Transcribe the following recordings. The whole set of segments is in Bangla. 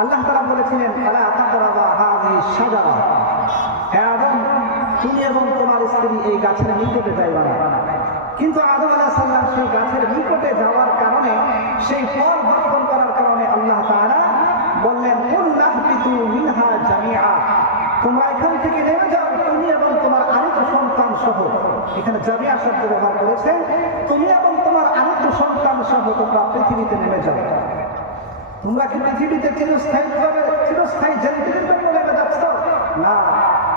আল্লাহ তাআলা বলেছিলেন আলা তাকরাবা হাযিহি শাজারা, হে আদম তুমি এবং তোমার স্ত্রী এই গাছের নিকটে যাইবা না। কিন্তু আদম আলাইহিস সালাম সেই গাছের নিকটে যাওয়ার কারণে, সেই ফল ভক্ষণ করার কারণে আল্লাহ তাআলা বললেন কুল নাহবিতু মিনহা জামিআ, তোমরা এখান থেকে নেমে যাও তুমি এবং তোমার আরেক সন্তান সহ। এখানে জামিআ শব্দ ব্যবহার করেছে, তুমি এবং তোমার আরেক সন্তান সহ তোমরা পৃথিবীতে নেমে যাও। তোমরা কি পৃথিবীতে চিরস্থায়ী জান্নাতের জন্য নেমে যাচ্ছ? না,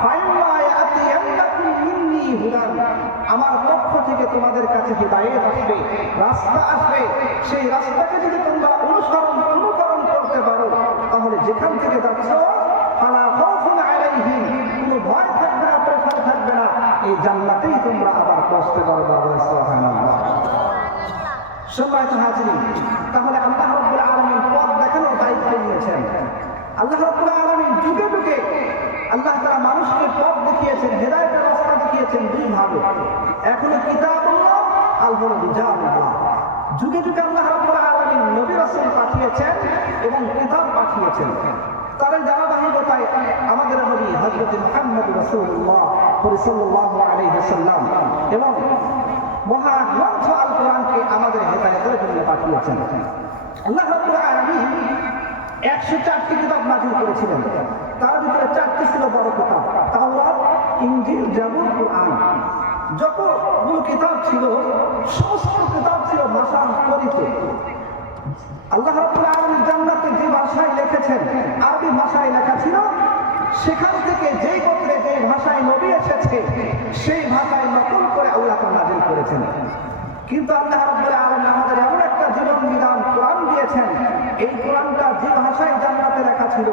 ফাইম্মা ইয়াতিয়ান্নাকুম মিন্নি হুদান, আমার পক্ষ থেকে তোমাদের কাছে হিদায়াত আসবে, রাস্তা আসবে। সেই রাস্তাকে যদি তোমরা অনুকরণ করতে পারো, তাহলে যেখান থেকে যাচ্ছ ফালা খাউফুন আলাইহিম, কোনো ভয় থাকবে না, প্রেসার থাকবে না, এই জান্নাতেই তোমরা আবার পৌঁছতে পারবে। সুবহানাল্লাহ। সম্মানিত হাজিরিন, তাহলে আল্লাহ রাব্বুল আলামিন পথ দেখানোর দায়িত্ব নিয়েছেন। আল্লাহ রাব্বুল আলামিন যুগে যুগে আল্লাহ তাআলা মানুষকে পথ দেখিয়েছেন, হেদায়েতের রাস্তা দেখিয়েছেন দুই ভাবে, এখনো কিতাবুল্লাহ আর হলো রিজালুল্লাহ। যুগে যুগে আল্লাহ রাব্বুল আলামিন নবী রাসূল পাঠিয়েছেন এবং কিতাব পাঠিয়েছেন। তার ধারাবাহিকতায় আমাদের নবী হযরত মুহাম্মদ রাসূলুল্লাহ সাল্লাল্লাহু আলাইহি ওয়াসাল্লাম এবং মহাগ্রন্থ আল কোরআনকে আমাদের হেদায়েতের জন্য পাঠিয়েছেন। আল্লাহ রাব্বুল আলামিন 104টি কিতাব নাযিল করেছিলেন। তার ভিতরে 4টি ছিল বড় কিতাব, তাওরাত, ইনজিল, জাবুর, কুরআন। যতগুলো কিতাব ছিল সমস্ত কিতাব ছিল ভাষান্তরিত। আল্লাহ রাব্বুল আলামিন জান্নাতে যে ভাষায় লিখেছেন, আরবি ভাষায় লেখা ছিল, সেখান থেকে যেই গোত্রে যে ভাষায় নবী এসেছে সেই ভাষায় নকল করে আল্লাহ নাযিল করেছেন। কিন্তু আল্লাহ রাব্বুল আলামিন আমাদের এমন একটা জীবন বিধান কোরআন দিয়েছেন, এই কোরআনটা যে ভাষায় জান্নাতে লেখা ছিল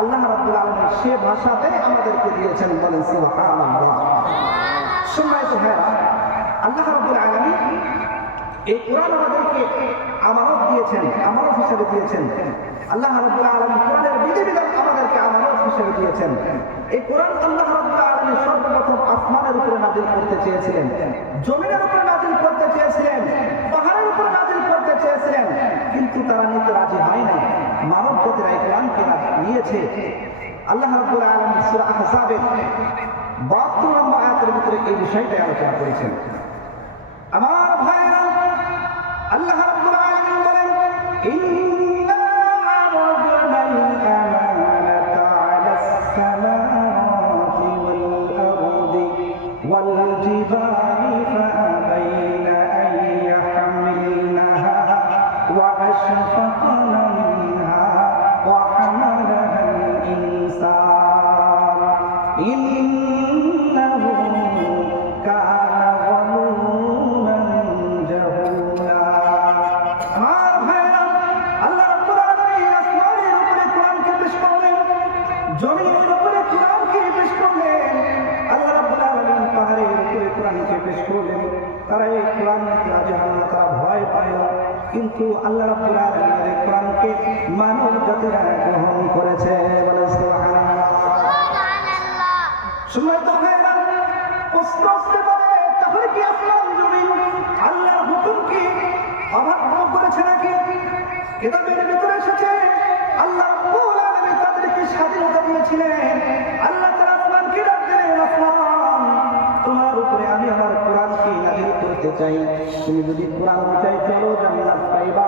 আল্লাহ রাব্বুল আলামিন সে ভাষাতে আমাদেরকে দিয়েছেন। বলেন সুবহানাল্লাহ। সম্মানিত ভাইরা, আল্লাহ রাব্বুল আলামিন এই কোরআন আমাদেরকে আমানত দিয়েছেন, আমানত হিসেবে দিয়েছেন। আল্লাহ রাব্বুল আলামিন কোরআনের বিধিবিধান আমাদেরকে আমানত হিসেবে দিয়েছেন। এই কোরআন আল্লাহ রাব্বুল আলামিন সর্বপ্রথম আসমানের উপরে নাযিল করতে চেয়েছিলেন, জমিনের উপরে নাযিল করতে চেয়েছিলেন, পাহাড়ের উপরে নাযিল করতে চেয়েছিলেন, কিন্তু তারা নিতে রাজি হয় নাই। মানব জাতির এই কোরআনকে নিয়েছে। আল্লাহ রাব্বুল আলামিন সূরা আহজাবের 72 নম্বর আয়াতের ভিতরে এই বিষয়টা আলোচনা করেছেন। আমার ভাইরা, আল্লাহ রাব্বুল আলামিন বলেন ইন্না আরাদনাল আমানাতা আলাস সামাওয়াতি ওয়াল আরদি ওয়াল জিবালি ফাআবাইনা আন ইয়াহমিলনাহা ওয়া আশফাকনা মিনহা ওয়া হামালাহাল ইনসান ইন্নাহু কানা যালুমান জাহুলা। আমার ভাইরা, আল্লাহ রাব্বুল আলামিন আসমানের উপরে কোরআনকে পেশ করলেন, জমিনের উপরে কোরআনকে পেশ করলেন। আল্লাহ রাব্বুল আলামিন পাহাড়ের উপরে কোরআনকে পেশ করলেন। তারা এই কোরআন নিতে রাজি হল না, তারা ভয় পায় না। কিন্তু আল্লাহ রাব্বুল আলামিন এই কোরআনকে মানব জাতিরা গ্রহণ করেছে। বলে সুবহানাল্লাহ। সম্মানিত ভাইরা, প্রশ্ন আসতে পারে, তাহলে কি আসমান জমিন আল্লাহর হুকুমকে অবাধ্য করেছে নাকি? কিতাবের ভিতরে এসেছে আল্লাহ রাব্বুল আলামিন তাদেরকে স্বাধীনতা দিয়েছিলেন। আল্লাহ তাআলা আসমানকে ডাক দিলেন, আসমান, তোমার উপরে আমি আমার কোরআনকে নাযিল করতে চাই। তুমি যদি কোরআন অনুযায়ী চলো জান্নাত পাইবা,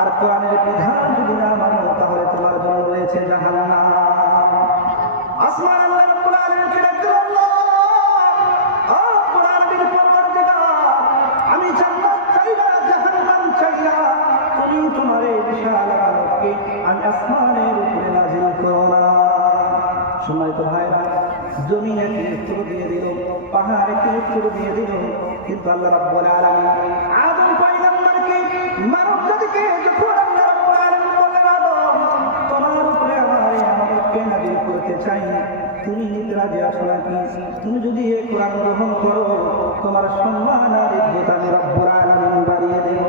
আর কোরআনের বিধান যদি না মানো তাহলে তোমার জন্য রয়েছে জাহান্নাম। আসমান আল্লাহ রাব্বুল আলামিনকে ডাক দিলেন, আল্লাহ, আমি জান্নাত চাই না, জাহান্নাম চাই না, তুমি তোমার এই বিশাল আমানতকে আমি আসমানের উপরে নাযিল করো না। সম্মানিত ভাইরা, জমিন একটি উত্তর দিয়ে দিল, পাহাড় একটি উত্তর দিয়ে দিল, কিন্তু আল্লাহ রাব্বুল আলামিন আদম পয়গম্বরকে, মানব জাতিকে যখন আল্লাহ রাব্বুল আলামিন বললেন, আদম, তোমার উপরে আমার এই আমানতকে নাযিল করতে চাই, তুমি নিতে রাজি আছো নাকি? তুমি যদি এই কোরআন গ্রহণ করো, তোমার সম্মান আর ইজ্জত আমি রব্বুল আলামিন বাড়িয়ে দেব।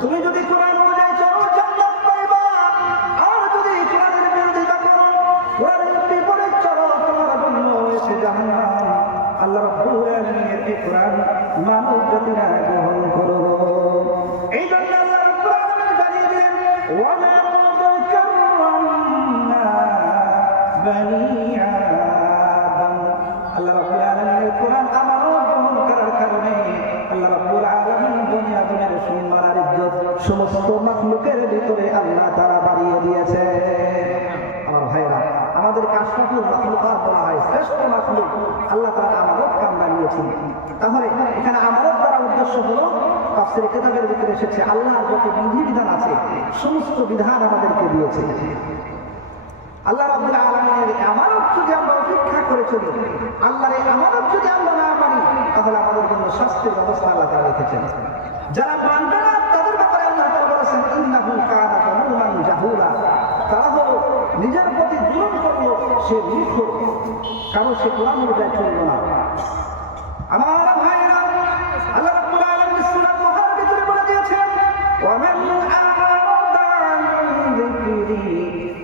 তুমি যদি কোরআন অনুযায়ী চলো জান্নাত পাইবা, আর যদি কোরআনের বিরোধিতা করো, কোরআনের বিপরীত চলো, তোমার জন্য রয়েছে জাহান্নাম। আল্লাহ রাব্বুল আলামিনের এই কোরআন মানব জাতিরা গ্রহণ করো। এই জন্য আল্লাহ রাব্বুল আলামিন জানিয়ে দিলেন, ওয়া মা বনি আদম। আল্লাহ রাব্বুল আলামিনের কোরআন আমানত গ্রহণ করার কারণে আল্লাহ রাব্বুল আলামিন বনি আদমের সম্মান আর ইজ্জত সমস্ত মাখলুকের ভিতরে আল্লাহ তাআলা বাড়িয়ে দিয়েছে। আমার ভাইরা, আমাদেরকে আশরাফুল মাখলুকাত বলা হয়, শ্রেষ্ঠ মাখলুক। আল্লাহ তাআলা আমানতকে আমরা নিয়েছি। তাহলে এখানে আমানত দ্বারা উদ্দেশ্য হলো, তাফসীর কিতাবের ভিতরে এসেছে আল্লাহর যত বিধিবিধান আছে সমস্ত বিধান আমাদেরকে দিয়েছে। আল্লাহ রাব্বুল আলামিনের আমানত যদি আমরা উপেক্ষা করে চলি, আল্লাহর এই আমানত যদি আমরা না মানি, তাহলে আমাদের জন্য শাস্তির ব্যবস্থা আল্লাহ তাআলা রেখেছেন। যারা মানবে না তাদের ব্যাপারে আল্লাহ তাআলা বলেছেন ইন্নাহু কানা যালুমান জাহুলা। তারা হলো নিজের প্রতি জুলুম করলো, সে মূর্খ, কারণ সে কোরআন অনুযায়ী চললো না। আমার ভাইরা, আল্লাহ রাব্বুল আলামিন সূরা মুহার ভিতরে বলে দিয়েছেন ওয়ামান আ'রাদা আন যিকরি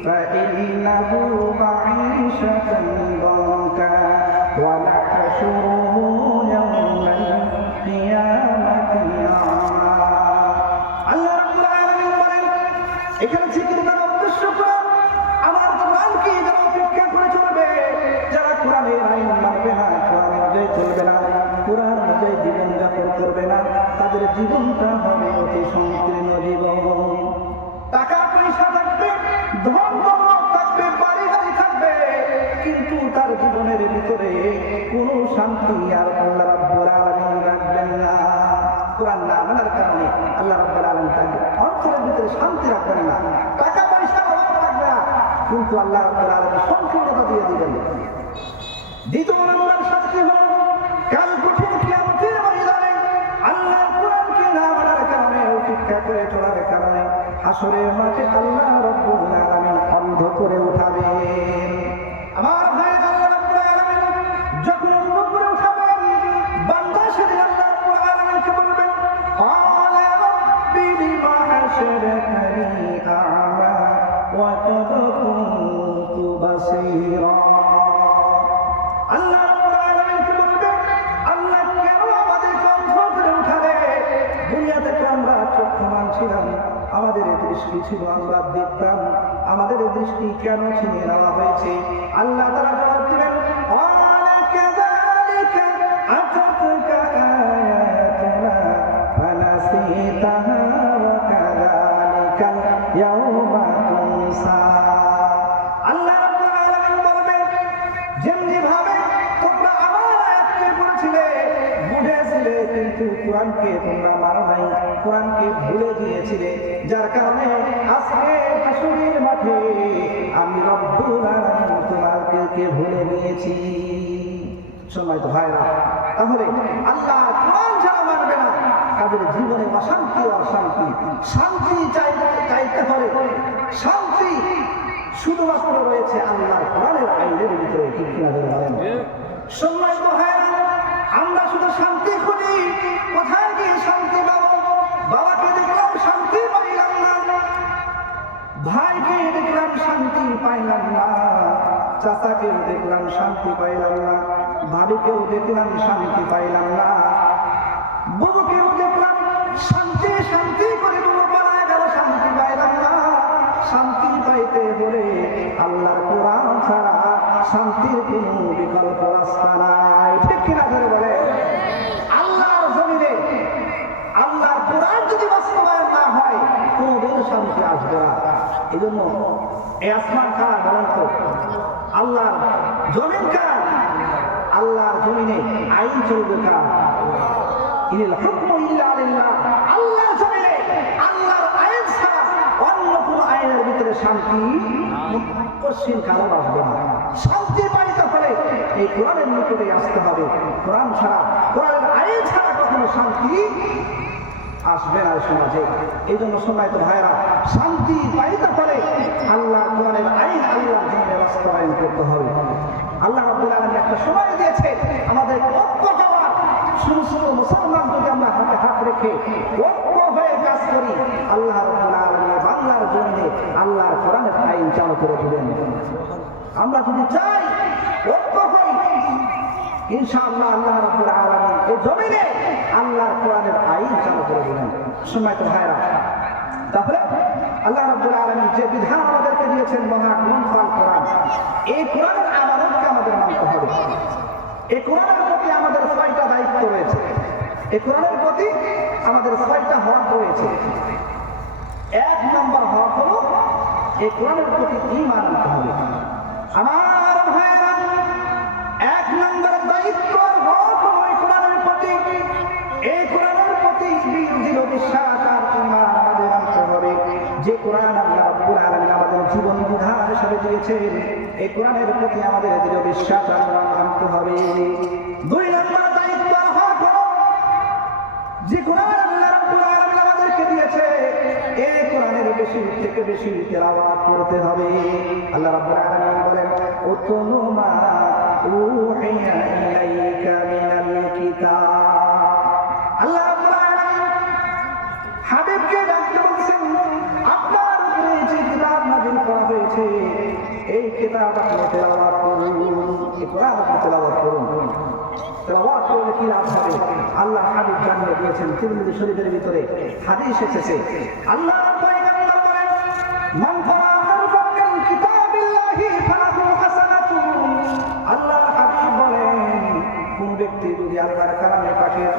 ফাইন্নাহু মাঈশাতান দানকা ওয়া নাহশুরুহু ইয়াওমাল কিয়ামাতি আ'মা। আল্লাহ রাব্বুল আলামিন বলেন এখানে জিকির করার উদ্দেশ্য কোরআন। আমার কোরআনকে যারা উপেক্ষা করে চলবে, যারা কোরআনের আইন মানবে না, কোরআন অনুযায়ী চলবে না, কোরআন অনুযায়ী জীবন যাপন করবে না, তাদের জীবনটা হবে অতি সংকীর্ণ জীবন। টাকা পয়সা থাকবে, ধন দৌলত থাকবে, বাড়ি গাড়ি থাকবে, কিন্তু তার জীবনের ভিতরে কোনো শান্তি আর আল্লাহ রাব্বুল আলামিন রাখবেন না। কোরআন না মানার কারণে আল্লাহ রাব্বুল আলামিন তাকে অন্তরের ভিতরে শান্তি রাখবেন না। টাকা পয়সা অভাব থাকবে না, কিন্তু আল্লাহ রাব্বুল আলামিন সংকীর্ণতা দিয়ে দিবেন। দ্বিতীয় নম্বর শাস্তি হল কাল কঠিন কিয়ামতের ময়দানে আল্লাহর কোরআনকে না মানার কারণে, উপেক্ষা করে চলার কারণে হাসরের মাঠে আল্লাহ রাব্বুল আলামিন অন্ধ করে উঠাবেন। আমার ভাই, আল্লাহ রাব্বুল আলামিন যখন অন্ধ করে উঠাবেন, বান্দা সেদিন আল্লাহ রাব্বুল আলামিনকে বলবেন ক্বালা রাব্বি লিমা হাশারতানি আ'মা ওয়া ক্বাদ কুনতু বাসীরা। আল্লাহ রাব্বুল আলামিনকে বলবেন আল্লাহ কেন আমাদেরকে অন্ধ করে উঠালে? দুনিয়াতে তো আমরা চক্ষুমান ছিলাম, আমাদের দৃষ্টি ছিল, আমরা দেখতাম, আমাদের দৃষ্টি কেন ছিনিয়ে নেওয়া হয়েছে? আল্লাহ তাআলা জবাব দিবেন ক্বালা কাযালিকা আতাতুকা আয়াতুনা ফানাসিতাহা ওয়া কাযালিকাল ইয়াওমা তুনসা। আল্লাহ রাব্বুল আলামিন বলবেন যেমনি ভাবে তোমরা আমার আয়াতকে পড়েছিলে, বুঝেছিলে, কিন্তু কোরআনকে তোমরা মানো নাই, কোরআনকে ভুলে গিয়েছিলে, যার কারণে আজকে হাসরের মাঠে আমি রব্বুল আলামিন তোমাদেরকে ভুলে গিয়েছি। সম্মানিত ভাইরা, তাহলে আল্লাহ কোরআন যারা মানবে না তাদের জীবনে অশান্তি, অশান্তি। শান্তি চাইতে হলে শান্তি শুধুমাত্র রয়েছে আল্লাহর কোরআনের আইনের ভিতরে। ঠিক কিনা বলেন? সম্মানিত ভাইরা, আমরা শুধু শান্তি খুঁজি, কোথায় গিয়ে শান্তি পাবো? বাবাকে দেখলাম শান্তি পাইলাম না, ভাইকে দেখলাম শান্তি পাইলাম না, চাচাকেও দেখলাম শান্তি পাইলাম না, ভাবিকেও দেখলাম শান্তি পাইলাম না, বুবুকেও দেখলাম শান্তি শান্তি করে বুবু পালায় গেল, শান্তি পাইলাম না। শান্তি পাইতে হলে আল্লাহর কোরআন ছাড়া শান্তির কোনো বিকল্প রাস্তা নাই। ঠিক কিনা ধরে বলে? আল্লাহর জমিনে আল্লাহর কোরআন যদি বাস্তবায়ন না হয়, কোনদিন শান্তি আসবে না। এই জন্য এই আসমান কার বলেন তো? আল্লাহর জমিন কার? আল্লাহর জমিনে আইন চলবে কার? ইনিল হুকমু ইল্লা লিল্লাহ। আল্লাহর জমিনে আল্লাহর আইন ছাড়া অন্য কোনো আইনের ভিতরে শান্তি পশ্চিম কারো আসবে না। শান্তি পাইতে হলে এই কোরআনের নিকটে আসতে হবে। কোরআন ছাড়া, কোরআনের আইন ছাড়া কখনো শান্তি আসবে না সমাজে। এই জন্য সম্মানিত ভাইরা, শান্তি পাইতে পারে আল্লাহ কোরআনের আইন আল্লাহর জন্য বাস্তবায়ন করতে হবে। আল্লাহ রাব্বুল আলামিন একটা সময় দিয়েছে আমাদের ঐক্য হওয়ার। সমস্ত মুসলমান যদি আমরা হাতে হাত রেখে ঐক্য হয়ে কাজ করি, আল্লাহ রাব্বুল আলামিন বাংলার জন্য আল্লাহর কোরআনের আইন চালু করে দিবেন। আমরা যদি চাই ঐক্য হই, ইনশাআল্লাহ আল্লাহ রাব্বুল আলামিন এই জমিনে আল্লাহর কোরআনের আইন চালু করে দিবেন। সম্মানিত ভাইরা, তাহলে আল্লাহ রাব্বুল আলামিন যে বিধান আমাদেরকে দিয়েছেন মহাগ্রন্থ আল কোরআন, এই কোরআনের আমানতকে আমাদের মানতে হবে। এই কোরআনের প্রতি আমাদের 6টা দায়িত্ব রয়েছে। এই কোরআনের প্রতি আমাদের 6টা হক রয়েছে। 1 নম্বর হক হলো এই কোরআনের প্রতি ঈমান আনতে হবে। আমার ভাইরা, 1 নম্বর দায়িত্ব হক হলো এই কোরআনের প্রতি দৃঢ় বিশ্বাস আর ঈমান আমাদের আনতে হবে। যে কোরআন আল্লাহ রাব্বুল আলামিন আমাদের জীবন বিধান হিসেবে দিয়েছেন, এই কোরআনের প্রতি আমাদের দৃঢ় বিশ্বাস আর ঈমান আনতে হবে। 2 নম্বর দায়িত্ব হক হলো যে কোরআন আল্লাহ রাব্বুল আলামিন আমাদেরকে দিয়েছে, এই কোরআনের বেশি থেকে বেশি তেলাওয়াত করতে হবে। আল্লাহ রাব্বুল আলামিন বলেন, উতলু মা উহিয়া ইলাইকা মিনাল কিতাব। আল্লাহ রাব্বুল আলামিন হাবিবকে ডাকতে বলছেন, আপনার উপরে যে কিতাব নাযিল করা হয়েছে, এই কিতাব আপনি তেলাওয়াত করুন। এই কোরআন আপনি তেলাওয়াত করুন। তেলাওয়াত করলে কি লাভ হবে? আল্লাহ হাবিব জানিয়ে দিয়েছেন, তিরমিজি শরীফের ভিতরে হাদিস এসেছে। আল্লাহ পয়গম্বর বলেন, মান ক্বারা হারফান মিন কিতাবিল্লাহি ফালাহু হাসানাতুন। আল্লাহ হাবিব বলেন, কোন ব্যক্তি যদি আল্লাহর কালামে পাকের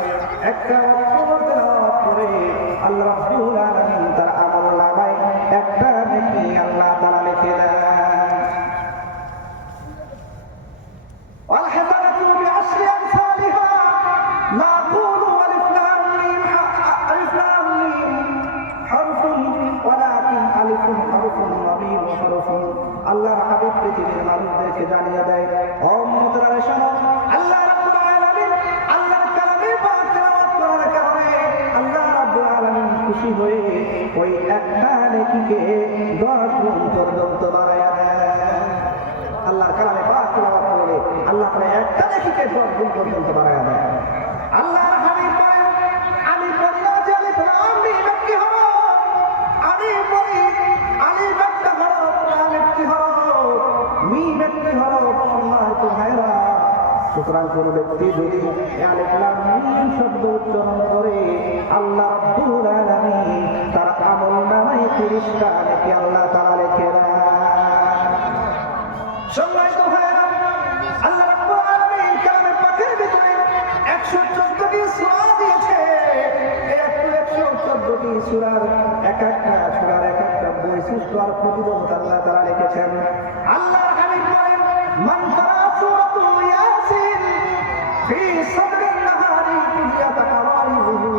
একটা অক্ষর তেলাওয়াত করে, আল্লাহ রাব্বুল আলামিন তার আমলনামায় একটা নেকি আল্লাহ তাআলা লিখে দেন। ওয়াল হাসানাতু বিআশরি আমসালিহা লা আকুলু আলিফ লাম মিম হারফুন ওয়ালাকিন আলিফুন হারফুন ওয়া মিম হারফুন। আল্লাহর হাবিব পৃথিবীর মানুষদেরকে জানিয়ে দেয়, ও মুহতারাম শোনো, আল্লাহ রাব্বুল আলামিন আল্লাহর কালামে পাক তেলাওয়াত করার কারণে আল্লাহ রাব্বুল আলামিন খুশি হয়ে ওই একটা নেকিকে 10 গুণ পর্যন্ত বাড়ায়া দেন। আল্লাহর কালামে পাক তেলাওয়াত করলে আল্লাহ তাআলা একটা নেকিকে 10 গুণ পর্যন্ত বাড়ায়া দেন। আল্লাহর হাবিব বলেন, আমি বলি না যে আলিফ লাম মিম একটি হরফ, আমি বলি আলিফ একটা হরফ, লাম একটি হরফ, মিম একটি হরফ। সম্মানিত ভাইরা, সুতরাং কোন ব্যক্তি যদি আলিফ লাম মিম শব্দ উচ্চারণ করে, আল্লাহ রাব্বুল আলামিন তার আমলনামায় 30টা নেকি আল্লাহ তাআলা লিখে দেন। সম্মানিত ভাইরা, আল্লাহ রাব্বুল আলামিন কালামে পাকের ভিতরে 114টি সূরা দিয়েছে। এই 114টি সূরার এক একটা সূরার এক একটা বৈশিষ্ট্য আর প্রতিবন্ধকতা আল্লাহ তাআলা লিখেছেন। আল্লাহর হাবিব বলেন, মান ক্বারা সূরাতু ইয়াসিন ফি সাদরিন নাহারি কুলিয়াতা কাওয়াইবুহু।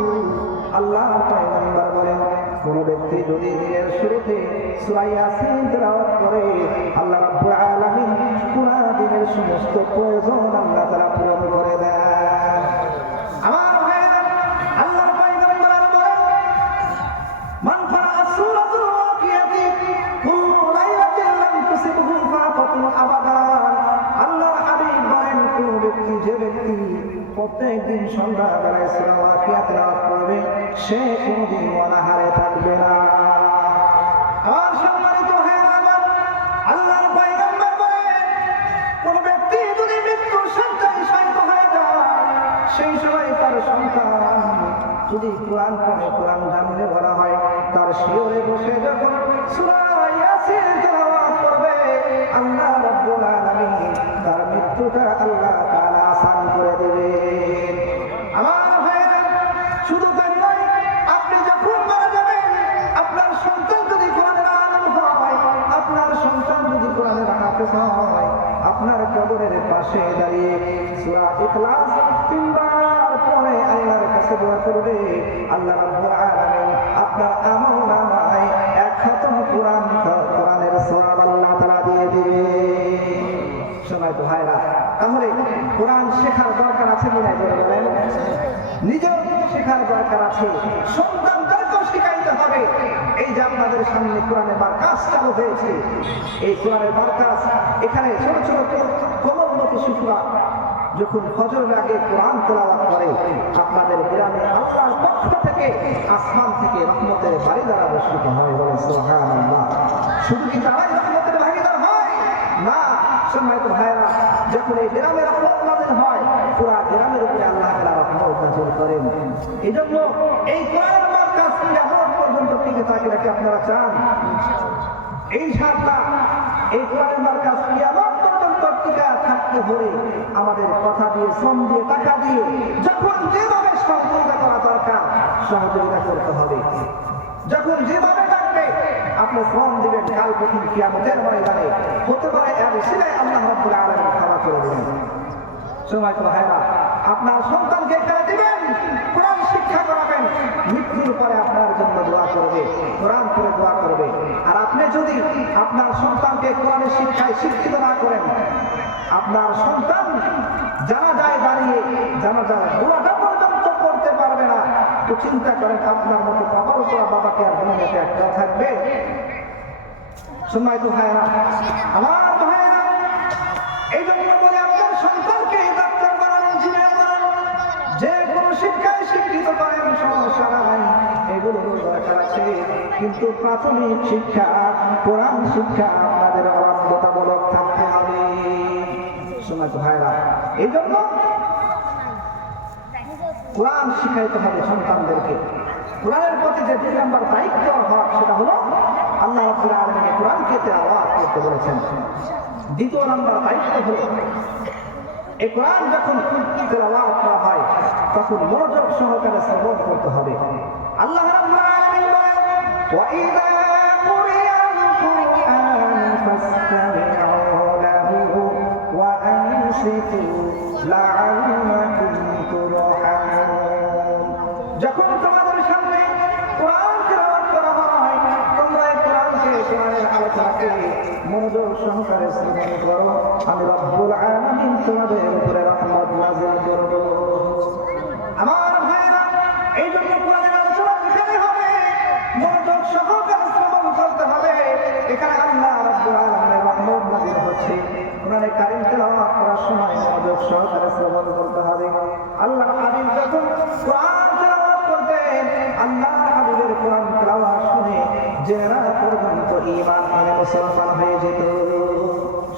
আল্লাহর পয়গম্বর বলেন, কোন ব্যক্তি যদি দিনের শুরুতে সূরা ইয়াসিন তেলাওয়াত করে, আল্লাহ রাব্বুল আলামিন পুরা দিনের সমস্ত প্রয়োজন আল্লাহ তাআলা পূরণ করে দেন। আমার ভাইরা, আল্লাহর পয়গম্বর বলেন, মান ক্বারা সূরাতুল ওয়াকিয়াতি কুল্লু লাইলাতিন লাম তুসিবহু ফাকাতুন আবাদান। আল্লাহর হাবিব বলেন, কোন ব্যক্তি যে ব্যক্তি প্রত্যেকদিন সন্ধ্যাবেলায় সূরা ওয়াকিয়া তেলাওয়াত করবে, সে কোনদিন অনাহারে থাকবে না। আমার সম্মানিত ভাইরা, আল্লাহর পয়গম্বর বলেন, কোন ব্যক্তি যদি মৃত্যুর শয্যায় শায়িত হয়ে যায়, সেই সময় তার সন্তান যদি কোরআন পড়ে, কোরআন জানলে বলা হয়, তার শিয়রে বসে যখন সূরা ইয়াসিন তেলাওয়াত করবে, আল্লাহ রাব্বুল আলামিন তার মৃত্যুটা আল্লাহ তাআলা আসান করে দেবেন। আমার ভাইরা, শুধু তাই নয়, আপনি যখন মারা যাবেন, আপনার সন্তান যদি কোরআনের আলেম হয়, আপনার সন্তান যদি কোরআনের হাফেজ হয়, আপনার কবরের পাশে দাঁড়িয়ে সূরা ইখলাস 3 বার পড়ে আল্লাহর কাছে দোয়া করবে, আল্লাহ রাব্বুল আলামিন আপনার আমলনামায় 1 খতম কোরআনের সওয়াব আল্লাহ তাআলা দিয়ে দিবে। সময় তো ভাইরা, তাহলে কোরআন শেখার দরকার আছে কি নাই বলেন? নিজেও শেখার দরকার আছে, সন্তানদেরকেও শিখাইতে হবে। এই যে আপনাদের সামনে কোরআনের মার্কাজ চালু হয়েছে, এই কোরআনের মার্কাজ, এখানে ছোট ছোট কোমলমতি শিশুরা যখন ফজরের আগে কোরআন তেলাওয়াত করে, আপনাদের গ্রামে আল্লাহর পক্ষ থেকে, আসমান থেকে রহমতের বারিদার আবশ্যক হয়। বলে সুবহানাল্লাহ। শুধু কি তারাই রহমতের ভাগীদার হয়? না, সম্মানিত ভাইরা, যখন এই গ্রামের রহমত নাযিল হয়, পুরা গ্রামের উপরে আল্লাহ তাআলা রহমত নাযিল করেন। এজন্য এই কোরআনের মার্কাজ কিয়ামত পর্যন্ত টিকে থাকে নাকি আপনারা চান? ইনশাআল্লাহ এই কোরআনের মার্কাজ কিয়ামত পর্যন্ত টিকা থাকতে হলে আমাদের কথা দিয়ে, শ্রম দিয়ে, টাকা দিয়ে যখন যেভাবে সহযোগিতা করা দরকার সহযোগিতা করতে হবে। যখন যেভাবে ডাকবে আপনি শ্রম দিবেন, কাল কঠিন কিয়ামতের ময়দানে হতে পারে এর সিলাই আল্লাহ রাব্বুল আলামিন ক্ষমা করে দিবেন। সময় তো হয় না, আপনার সন্তানকে এখানে দিবেন, কোরআন শিক্ষা করাবেন, মৃত্যুর পরে আপনার জন্য দোয়া করবে, কোরআন পড়ে দোয়া করবে। আর আপনি যদি আপনার সন্তানকে কোরআনের শিক্ষায় শিক্ষিত না করেন, আপনার সন্তান জানাজায় দাঁড়িয়ে জানাজায় দোয়াটা পর্যন্ত করতে পারবে না, তো চিন্তা করেন আপনার মতো বাবার উপর বাবাকে আর দুনিয়াতে একটা থাকবে? সময় তো হয় না, আমার হয় না। এই জন্য বলে আপনার সন্তানকে ডাক্তার বানান, ইঞ্জিনিয়ার বানান, যে কোনো শিক্ষায় শিক্ষিত করেন, সমস্যা নাই, এগুলো দরকার আছে। কিন্তু প্রাথমিক শিক্ষা, কোরআন শিক্ষা আমাদের বাধ্যতামূলক থাকতে হবে। সময় তো হয় না, এই জন্য কোরআন শিখাইতে হবে সন্তানদেরকে। কোরআনের প্রতি যে 2 নম্বর দায়িত্ব হক, সেটা হলো আল্লাহ রাব্বুল আলামিন কোরআনকে তেলাওয়াত করতে বলেছেন। 2 নম্বর দায়িত্ব হলো এই কোরআন যখন তেলাওয়াত করা হয় তখন মনোযোগ সহকারে শ্রবণ করতে হবে। আল্লাহ রাব্বুল আলামিন বলেন, ওয়া ইযা কুরিআল কুরআন ফাসতামি'উ লাহু ওয়া আনসিতু লা'আল্লাকুম তুরহামুন। যখন তোমাদের সামনে কোরআন তেলাওয়াত করা হয়, তোমরা কোরআনকে, কোরআনের আলোচনাকে মনোযোগ সহকারে শ্রবণ করো, আমি রব্বুল আলামিন তোমাদের উপরে রহমত নাযিল করব। আমার ভাইরা, এই জন্য কোরআনের আলোচনা যেখানে হবে মনোযোগ সহকারে শ্রবণ করতে হবে। এখানে আল্লাহ রব্বুল আলামিনের রহমত নাযিল হচ্ছে, কোরআনে কারীম তেলাওয়াত করার সময় মনোযোগ সহকারে শ্রবণ করতে হবে। আল্লাহর হাবিব যখন কোরআন তেলাওয়াত করতেন, আল্লাহর হাবিবের কোরআন তেলাওয়াত শুনে যারা পর্যন্ত ঈমান এনে মুসলমান হয়ে যেত।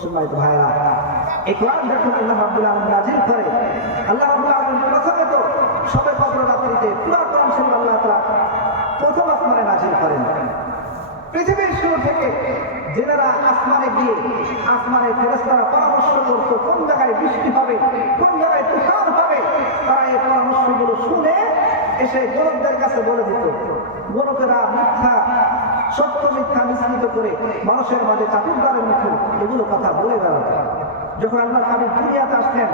সম্মানিত ভাইরা, এই কোরআন যখন আল্লাহ রাব্বুল আলামিন নাযিল করে, আল্লাহ রাব্বুল আলামিন প্রথমে তো শবে কদর রাত্রিতে পুরো কোরআন শরীফ আল্লাহ তাআলা প্রথম আসমানে নাযিল করেন। পৃথিবীর শুরু থেকে জেনেরা আসমানে গিয়ে আসমানে ফেরেশতারা পরামর্শ করত কোন জায়গায় বৃষ্টি হবে, কোন জায়গায় তুফান হবে, তারা এই পরামর্শগুলো শুনে এসে গণকদের কাছে বলে দিত। গণকেরা মিথ্যা, সত্য মিথ্যা মিশ্রিত করে মানুষের মাঝে চাটুকারের মতো এগুলো কথা বলে বেড়াত। যখন আল্লাহর হাবিব দুনিয়াতে আসলেন,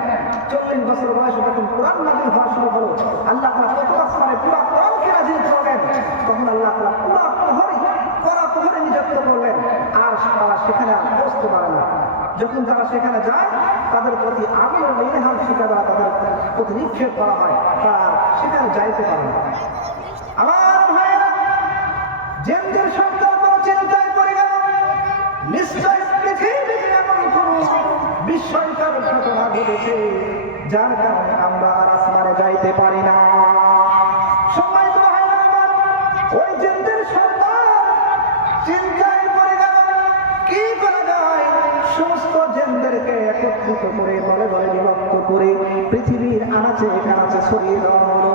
40 বছর বয়সে যখন কোরআন নাযিল হওয়া শুরু হলো, আল্লাহ তাআলা প্রথম আসমানে পুরো কোরআনকে নাযিল করলেন। তখন আল্লাহ তাআলা পুরো প্রহরে নিযুক্ত করলেন, আর তারা সেখানে পৌঁছতে পারে না। যখন যারা সেখানে যায়, তাদের প্রতি আগুনের ইলহাম শিখা দ্বারা তাদের প্রতি নিক্ষেপ করা হয়, তারা সেখানে যাইতে পারে না। আমার ভাইয়েরা, জিনদের সংকল্প চিন্তায় পড়ে গেল, নিশ্চয় পৃথিবীতে এমন কোন বিস্ময়কর ঘটনা ঘটেছে যার কারণে আমরা আর আসমানে যাইতে পারি না। সম্মানিত ভাইরা আমার, ওই জিনদের সন্তান চিন্তায় পড়ে গেল, কি করা যায়? সমস্ত জিনদেরকে একত্রিত করে বলে বলে বিভক্ত করে পৃথিবীর আনাচে কানাচে ছড়িয়ে দেওয়া হলো।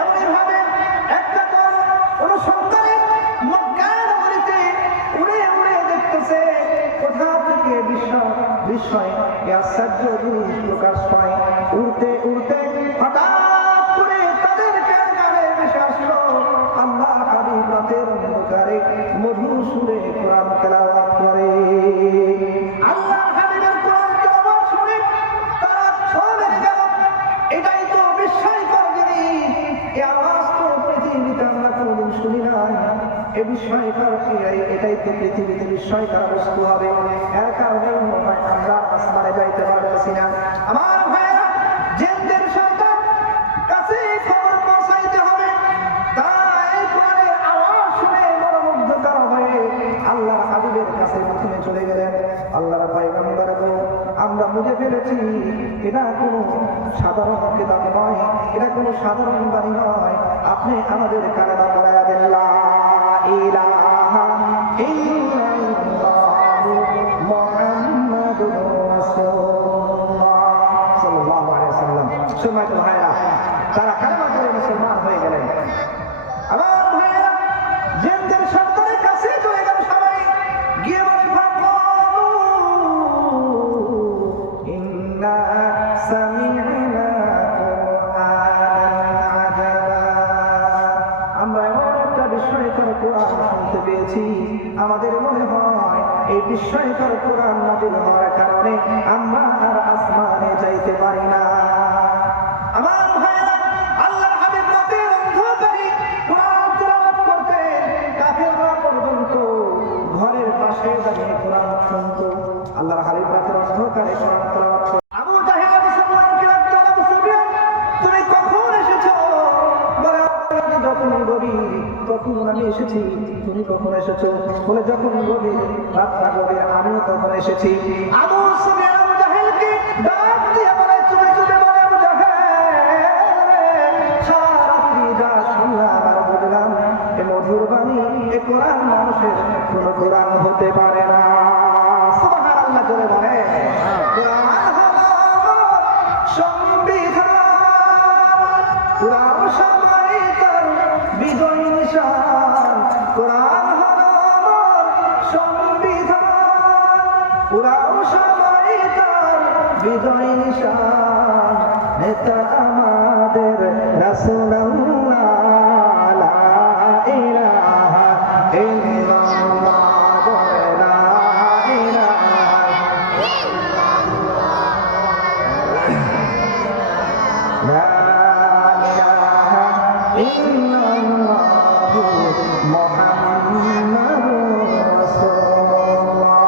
এমনভাবে একটা দল অনুসন্ধানে মক্কা নগরীতে উড়ে উড়ে দেখতেছে কোথা থেকে বিস্ময় আশ্চর্য জিনিস প্রকাশ পায়। উড়তে উড়তে হঠাৎ করে তাদের কানে ভেসে আসলো আল্লাহ হাবিব রাতের অন্ধকারে মধুর সুরে কোরআন তেলাওয়াত করে। আল্লাহ হাবিবের কোরআন তেলাওয়াত শুনে তারা থমে গেল। এটাই তো বিস্ময়কর জিনিস, এই আওয়াজ তো পৃথিবীতে আমরা কোনোদিন শুনি নাই। এই বিস্ময়কর, এটাই তো পৃথিবীতে বিস্ময়কর বস্তু হবে। এর কারণে আমরা আসমানে যাইতে পারতেছি না। আমার ভাইয়েরা, জিনদের সন্তান কাছে খবর পৌঁছাইতে হবে। তাই কোরআনের আওয়াজ শুনে মনোমুগ্ধকর হয়ে আল্লাহর হাবিবের কাছে প্রথমে চলে গেলেন। আল্লাহর পয়গম্বর গো, আমরা বুঝে ফেলেছি এটা কোনো সাধারণ কিতাব নয়, এটা কোনো সাধারণ বাণী নয়। আপনি আমাদের কালেমা পড়ায়া দেন, লা ইলাহা ইল্লাল্লাহু মুহাম্মাদুর রাসূলুল্লাহ সাল্লাল্লাহু আলাইহি ওয়াসাল্লাম। সম্মানিত ভাইরা, তারা কালেমা পড়ে মুসলমান হয়ে গেলেন। আমার ভাইরা, জিনদের সন্তানের কাছে চলে গেল সবাই, গিয়ে বলে ফাকালু বিস্ময়কর কোরআন নাযিল হওয়ার কারণে আমরা আর আসমানে যাইতে পারি না। আমার ভাইরা, আল্লাহর হাবিব রাতের অন্ধকারে কোরআন তেলাওয়াত করতেন, কাফেররা পর্যন্ত ঘরের পাশে দাঁড়িয়ে কোরআন শুনতো। আল্লাহর হাবিব রাতের অন্ধকারে কোরআন তেলাওয়াত করতেন। আবু জাহেল মুসলমানকে ডাকতো, আবু সুফিয়ান তুমি কখন এসেছো? বলে যখন গভীর তখন আমি এসেছি। তুমি কখন এসেছো? বলে যখন গভীর, রাতটা গভীর, আমিও তখন এসেছি। আবু সুফিয়ান আবু জাহেলকে ডাক দিয়ে বলে চুপে চুপে বলে, আবু জাহেল সারা রাত্রি যা শুনলাম আর বুঝলাম এ মধুর বাণী, এ কোরআন মানুষের কোনো কোরআন হতে পারে না। সুবহানাল্লাহ জোরে বলে। কোরআন হলো সংবিধান, কোরআন সবাই তার বিজয় নিশান। কোরআন হলো সংবিধান, কোরআন সবাই তার বিজয় নিশান। নেতা আমাদের রাসূলুল্লাহ, লা ইলাহা ইল্লাল্লাহ, লা ইলাহা ইল্লাল্লাহু মুহাম্মাদুর রাসূলুল্লাহ।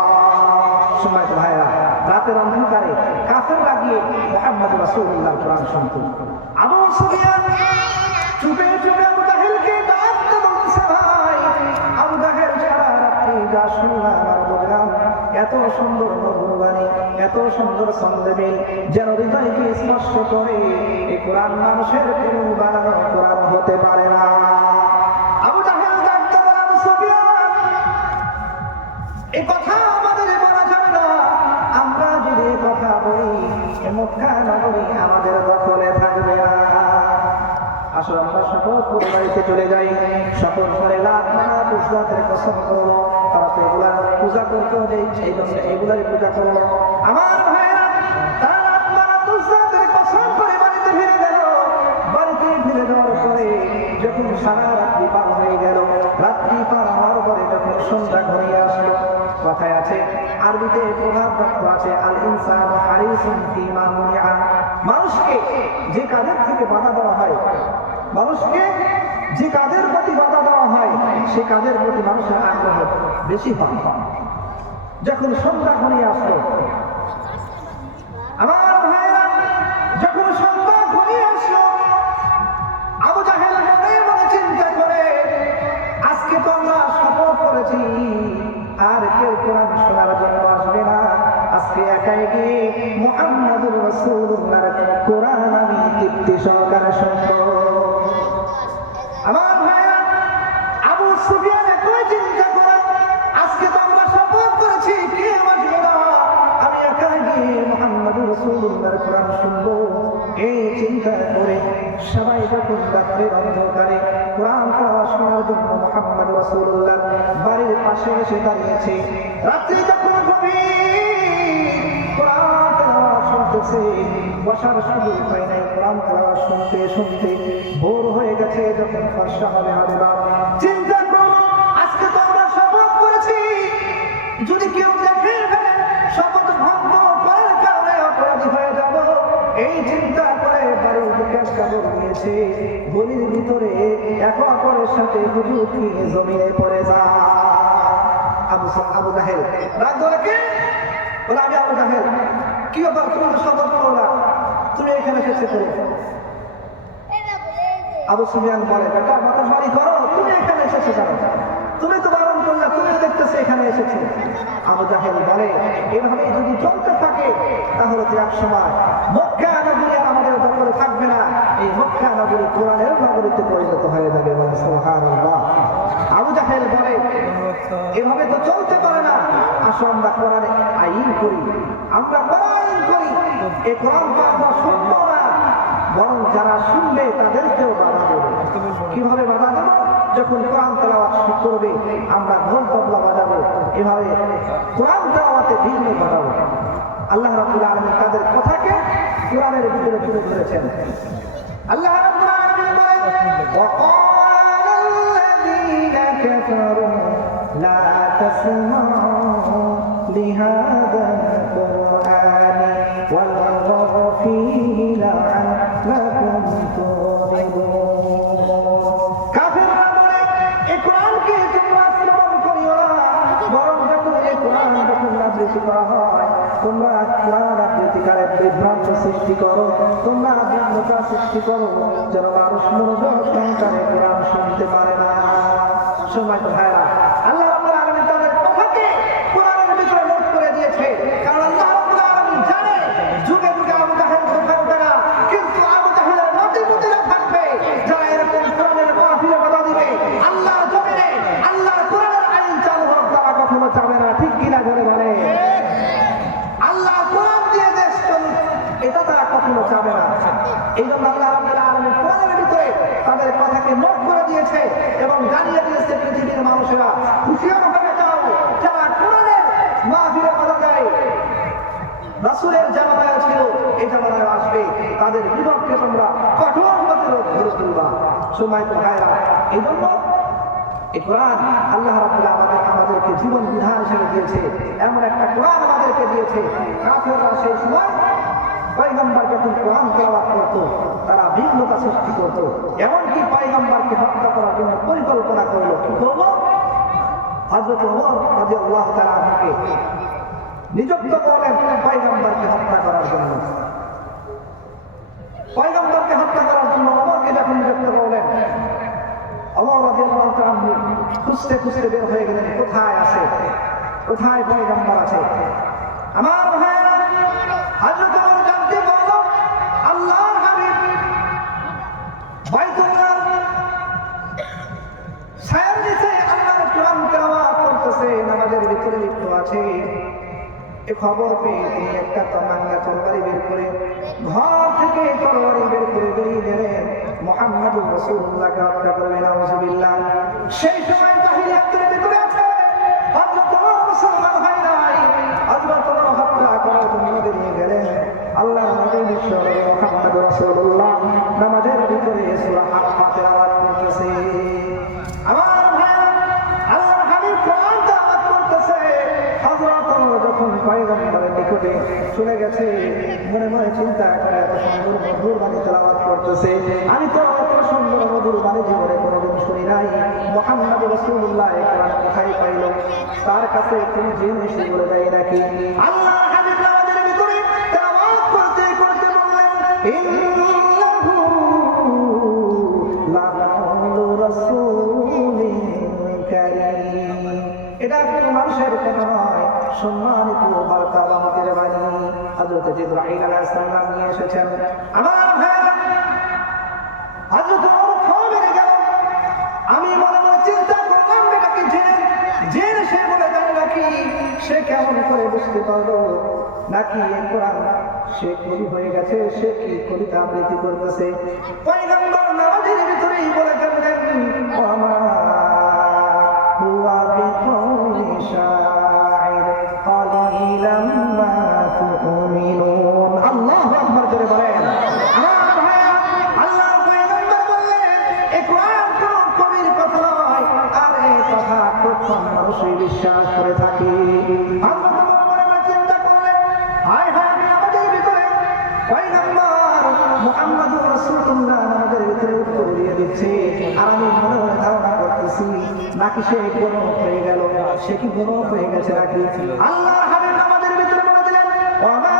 সম্মানিত ভাইরা, রাতের অন্ধকারে কাফেররা গিয়ে মুহাম্মদুর রাসূলুল্লাহ কোরআন শুনতো। আবু সুফিয়ান চুপে চুপে আবু জাহেলকে ডাকতে বলছে, ভাই আবু জাহেল সারা রাত্রি যা শুনলাম আর বুঝলাম, এত সুন্দর মধুর বাণী, এত সুন্দর ছন্দে যেন হৃদয়কে স্পর্শ করে, এই কোরআন মানুষের কোনো বানানো কোরআন হতে পারে না। আবু জাহেল ডাকতে বলে, আবু সুফিয়ান এই কথা আমাদের বলা যাবে না। আমরা যদি এই কথা বলি, এ মক্কা নগরী আমাদের দখলে থাকবে না। আসলে আমরা সকল বাড়িতে চলে যাই, সকল করে লাখ মানাত উজ্জাতের কসম করবো, তারা তো এগুলা পূজা করতে হবে, সেই জন্য এগুলাই পূজা করবো। আমার ভাইরা, তারা লাখ মানাত উজ্জাতের কসম করে বাড়িতে ফিরে গেল। বাড়িতে ফিরে যাওয়ার পরে যখন সারা রাত্রি পার হয়ে গেল, রাত্রি পার হওয়ার পরে যখন সন্ধ্যা ঘনিয়ে আসলো, কথায় আছে, আরবিতে প্রভাব বাক্য আছে, আল ইনসানু হারিসুন ফিমা মুনিআ। মানুষকে যে কাজের থেকে বাধা দেওয়া হয়, মানুষকে যে কাজের প্রতি বাধা দেওয়া হয়, সে কাজের প্রতি মানুষের আগ্রহ বেশি হয়। যখন সন্ধ্যা ঘনিয়ে আসলো, আমার ভাইরা, যখন সন্ধ্যা ঘনিয়ে আসলো, আবু জাহেল মনে মনে চিন্তা করে, আজকে তো আমরা শপথ করেছি আর কেউ কোরআন শোনার জন্য আসবে না, আজকে একাই গিয়ে মুহাম্মদুর রাসূলুল্লাহর কোরআন আমি তৃপ্তি সহকারে শুনবো। আমার ভাইরা, আবু সুফিয়ান একই চিন্তা করে, আজকে তো আমরা শপথ করেছি কেউ আসবে না, আমি একাই গিয়ে মুহাম্মদুর রাসূলুল্লাহর কোরআন শুনবো। এই চিন্তা করে সবাই যখন রাত্রের অন্ধকারে কোরআন তেলাওয়াত শোনার জন্য মুহাম্মদ রাসূলুল্লাহ বাড়ির পাশে এসে দাঁড়িয়েছে, রাত্রি যখন গভীর, কোরআন তেলাওয়াত শুনতেছে, বসার সুযোগ হয় নাই, কোরআন তেলাওয়াত শুনতে শুনতে ভোর হয়ে গেছে। যখন ফর্সা হবে হাবিবা, চিন্তা করো, আজকে তো আমরা শপথ করেছি, যদি কেউ দেখে ফেলে শপথ ভঙ্গ করার কারণে অপরাধী হয়ে যাব। এই চিন্তা করে বাড়ির বিকাশ কাপড় নিয়েছে, গলির ভিতরে এক অপরের সাথে হুজুর নিয়ে জমিনে পড়ে যায়। আবু জাহেল রাগ ধরে, কে বলে, আমি আবু জাহেল। কি ব্যাপার, তুমি শপথ করো না, তুমি এখানে এসেছে করে। আবু সুফিয়ান বলে, বেটা মাথা বাড়ি করো, তুমি এখানে এসেছো কেন? তুমি তো বারণ করলে, তুমি দেখতেছো এখানে এসেছো। আবু জাহেল বলে, এভাবে যদি চলতে থাকে তাহলে তো এক সময় মক্কা নগরী আমাদের দখলে থাকবে না, এই মক্কা নগরী কোরআনের নগরীতে পরিণত হয়ে যাবে। সুবহানাল্লাহ। আবু জাহেল বলে, এভাবে তো চলতে পারে না, আসো আমরা কোরআনে আইন করি, আমরা কোরআন করি। এই কোরআনটা আমরা শুনবো না, বরং যারা শুনবে তাদেরকেও বাধা দেবে। কিভাবে বাধা দেবো? যখন কোরআন তেলাওয়াত করবে আমরা ঢোল তবলা বাজাবো, এভাবে কোরআন তেলাওয়াতে বিঘ্ন ঘটাবো। আল্লাহ রাব্বুল আলামিন তাদের কথাকে কোরআনের ভিতরে তুলে ধরেছেন। আল্লাহ রাব্বুল আলামিন বলেন, ওয়াকালাল্লাযীনা কাফারু লা তাসমাউ لهذا القرآن والغوا فيه لعلكم تغلبون কাফেররা বলে এই কোরআনকে তোমরা শ্রবণ করিও না, বরং যখন এই কোরআন যখন আবৃত্তি করা হয় তোমরা কোরআন আবৃত্তিকারের বিভ্রান্ত সৃষ্টি করো, তোমরা বিঘ্নতা সৃষ্টি করো, যেন মানুষ মনোযোগ সহকারে কোরআন শুনতে পারে না। সময় তো ভাইরা, আল্লাহ রাব্বুল আলামিন তাদের কথাকে কোরআনের ভিতরে নোট করে দিয়েছে, কারণ আল্লাহ রাব্বুল আলামিন জানে যুগে যুগে আবু জাহেল থাকবে না, কিন্তু আবু জাহেলের নাতিপুতিরা থাকবে যারা এরকম কোরআনের মাহফিলে বাধা দিবে। আল্লাহ জমিনে আল্লাহর কোরআনের আইন চালু হোক, তারা কখনো চাবে না। ঠিক কিনা করে বলে? আল্লাহ কোরআন দিয়ে দেশ চলুক, এটা তারা কখনো চাবে না। এই জন্য আল্লাহ রাব্বুল আলামিন কোরআনের ভিতরে তাদের কথাকে নোট করে দিয়েছে এবং জানিয়ে দিয়েছে পৃথিবীর মানুষেরা হুঁশিয়ার হয়ে যাও, যারা কোরআনের মাহফিলে বাধা দেয়, রাসূলের জামানায় ছিল, এই জামানায় আসবে, তাদের বিপক্ষে তোমরা কঠোর প্রতিরোধ গড়ে তুলবা। সময় তো ভাইরা, এই জন্য এই কোরআন আল্লাহ রাব্বুল আলামিন আমাদেরকে জীবন বিধান হিসেবে দিয়েছে, এমন একটা কোরআন আমাদেরকে দিয়েছে। কাফেররা সেই সময় পয়গম্বর যখন কোরআন তেলাওয়াত করত তারা বিঘ্নতা সৃষ্টি করত, এমনকি পয়গম্বরকে হত্যা করার জন্য পরিকল্পনা করলো। কি করলো? হযরত ওমর রাদিয়াল্লাহু তাআলা আনহুকে নিযুক্ত করলেন পয়গম্বরকে হত্যা করার জন্য। পয়গম্বরকে হত্যা করার জন্য ওমরকে যখন নিযুক্ত করলেন, ওমর রাদিয়াল্লাহু তাআলা আনহু খুঁজতে খুঁজতে বের হয়ে গেলেন, কোথায় আছে, কোথায় পয়গম্বর আছে। আমার ভাইরা, হযরত ওমর জানতে পারল আল্লাহর হাবিব বাইতুল্লাহ ছায়ার নিচে আল্লাহর কোরআন তেলাওয়াত করতেছে, নামাজের ভিতরে লিপ্ত আছে। এই খবর পেয়ে তিনি একটা তরবারি তরবারি বের করে ঘর থেকে তরবারি বের করে বেরিয়ে গেলেন মুহাম্মদুর রাসূলুল্লাহকে হত্যা করবেন। নাউযুবিল্লাহ। সেই সময় জাহিলিয়াতের ভিতরে আছে, হযরত ওমর মুসলমান হয় নাই, হযরত ওমর হত্যা করার জন্য বেরিয়ে গেলেন। আল্লাহর নবী বিশ্বনবী মুহাম্মদুর রাসূলুল্লাহ নামাজের ভিতরে সূরা হাক্কা তেলাওয়াত করতেছে। আমার ভাইরা, আল্লাহর হাবিব কোরআন তেলাওয়াত করতেছে। হযরত ওমর যখন পয়গম্বরের নিকটে চলে গেছে, মনে মনে চিন্তা করে এত সুন্দর মধুর বাণী তেলাওয়াত করতেছে, আমি তো এত সুন্দর মধুর বাণী জীবনে কোনোদিন শুনি নাই। মুহাম্মদ রাসূলুল্লাহ এই কোরআন কোথায় পাইল? তার কাছে কোনো জিনিস বলে দেয় নাকি? আল্লাহর হাবিব নামাজের ভিতরে তেলাওয়াত করতে করতে বললেন, ইন্নাহু লাকাউলু রাসূলিন কারীম। এটা কোনো মানুষের কথা নয়, সম্মানিত বার্তা বাহকের বাণী। হযরত জিবরাইল আলাইহিস সালাম নিয়ে এসেছেন। আমার ভাইরা, হযরত ওমর থমে গেল। আমি মনে মনে চিন্তা করলাম, এটাকে জেনে সে বলে দেয় নাকি? সে কেমন করে বুঝতে পারলো নাকি এই কোরআন সে কবি হয়ে গেছে, সে কি কবিতা আবৃত্তি করতেছে? পয়গম্বর নামাজের ভিতরেই বলে ফেললেন, ওমা হুয়া বিকৌলি শাইর কালিলাম মা তুমিনুন। আল্লাহু আকবার করে বলেন। আমার ভাইরা, আল্লাহর পয়গম্বর বললেন এই কোরআন কোন কবির কথা নয়, আর এই কথা প্রথম মানুষই বিশ্বাস করে থাকে। আমরা তো মনে মনে চিন্তা করলেন, হায় হায়, আমি আমাদের ভিতরে পয়গম্বর মুহাম্মদুর রাসূলুল্লাহ আমাদের ভিতরে উত্তর দিয়ে দিচ্ছে, আর আমি মনে মনে ধারণা করতেছি নাকি সে গোলক হয়ে গেল, সে কি গোলক হয়ে গেছে নাকি? আল্লাহর হাবিব আমাদের ভিতরে বলে দিলেন, ওমা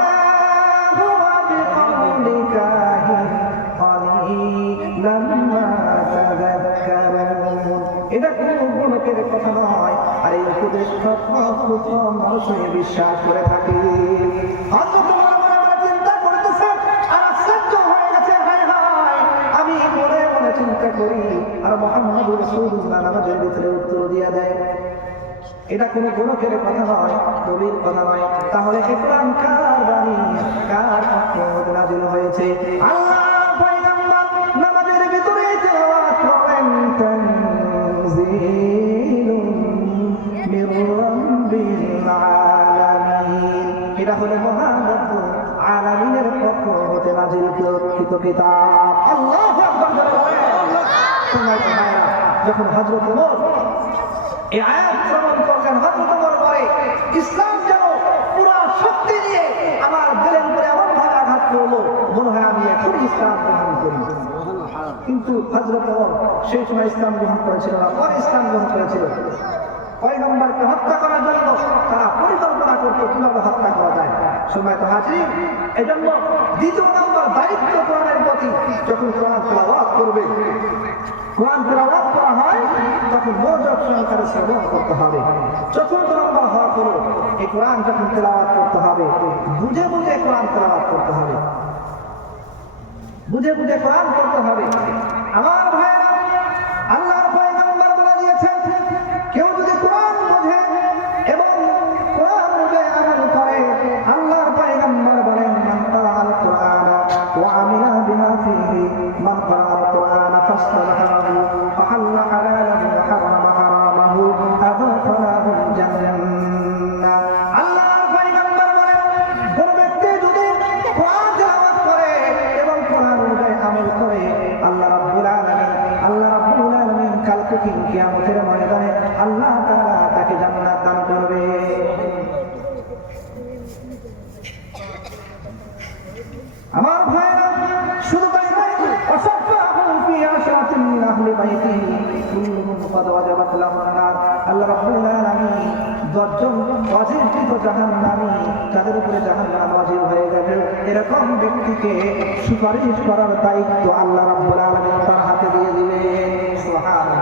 হুয়া বিকৌলি কাহিন কালিলাম মা তাযাক্কারুন। এটা কোনো গোলকের কথা নয়, আর এই উপদেশ প্রথম মানুষই বিশ্বাস করে থাকে। হযরত ওমর মনে মনে চিন্তা করতেছে, আর আশ্চর্য হয়ে গেছে, হায় হায়, আমি মনে মনে চিন্তা করি আর মুহাম্মদুর রাসূলুল্লাহ আমাদের ভিতরে উত্তর দিয়ে দেয়। এটা কোনো গোলকের কথা নয়, কবির কথা নয়। তাহলে এই কোরআন কার বাণী, কার পক্ষে নাযিল হয়েছে? আল্লাহর পয়গম্বর নামাজের ভিতরে তেলাওয়াত করেন, তানজিলুম মির রাব্বিল আলামিন। এটা হলো মহান রব্বুল আলামিনের পক্ষ হতে নাযিলকৃত কিতাব। আল্লাহু আকবার। যখন হযরত ওমর এই আয়াত শ্রবণ করলেন, হযরত ওমর বলে, ইসলাম যেন কিন্তু হযরত ওমর সেই সময় ইসলাম গ্রহণ করেছিল না, পরে ইসলাম গ্রহণ করেছিল। পয়গম্বরকে হত্যা করার জন্য তারা পরিকল্পনা করতো কিভাবে হত্যা করা যায়। সম্মানিত হাজির, এজন্য দ্বিতীয় নম্বর দায়িত্ব কোরআনের প্রতি, যখন কোরআন তেলাওয়াত করবে, কোরআন তেলাওয়াত করা হয় তখন মনোযোগ সহকারে শ্রবণ করতে হবে। চতুর্থ নম্বর হওয়া হলো এই কোরআন যখন তেলাওয়াত করতে হবে বুঝে বুঝে কোরআন তেলাওয়াত করতে হবে, বুঝে বুঝে কোরআন করতে হবে। আমার ভাইরা, আল্লাহর পয়গম্বর বলে দিয়েছেন, কেউ যদি কোরআন বোঝে এবং কোরআন বুঝে আমল করে, আল্লাহর পয়গম্বর বলেন, মান ক্বারাআল কুরআনা ওয়া আমিলা বিমা ফীহি, মান ক্বারাআল কুরআনা ফাসতাহআহু ফাহাল্লা হালালাহু ওয়া হারামা হারামাহু আযাফা লাহুল জান্নাহ। আল্লাহর পয়গম্বর বলেন, কোন ব্যক্তি যদি কোরআন তেলাওয়াত করে এবং কোরআন অনুযায়ী আমল করে, আল্লাহ রাব্বুল আলামিন কালকে কিয়ামতের ময়দানে আল্লাহ তাআলা তাকে জান্নাত দান করবে। আমার ভাইরা, শুধু তাই নয়, ওয়াসাফাহুম ফি আশরাতিন মিন আহলি বাইতিহি কুল্লুহুম ক্বাদ ওয়াজাবাত লাহুন নার। আল্লাহ রাব্বুল আলামিন 10 জন ওয়াজিবকৃত জাহান্নামী, যাদের উপরে জাহান্নাম ওয়াজিব হয়ে গেছে, এরকম ব্যক্তিকে সুপারিশ করার দায়িত্ব আল্লাহ রাব্বুল আলামিন তার হাতে দিয়ে দিলেন। সুবহানাল্লাহ।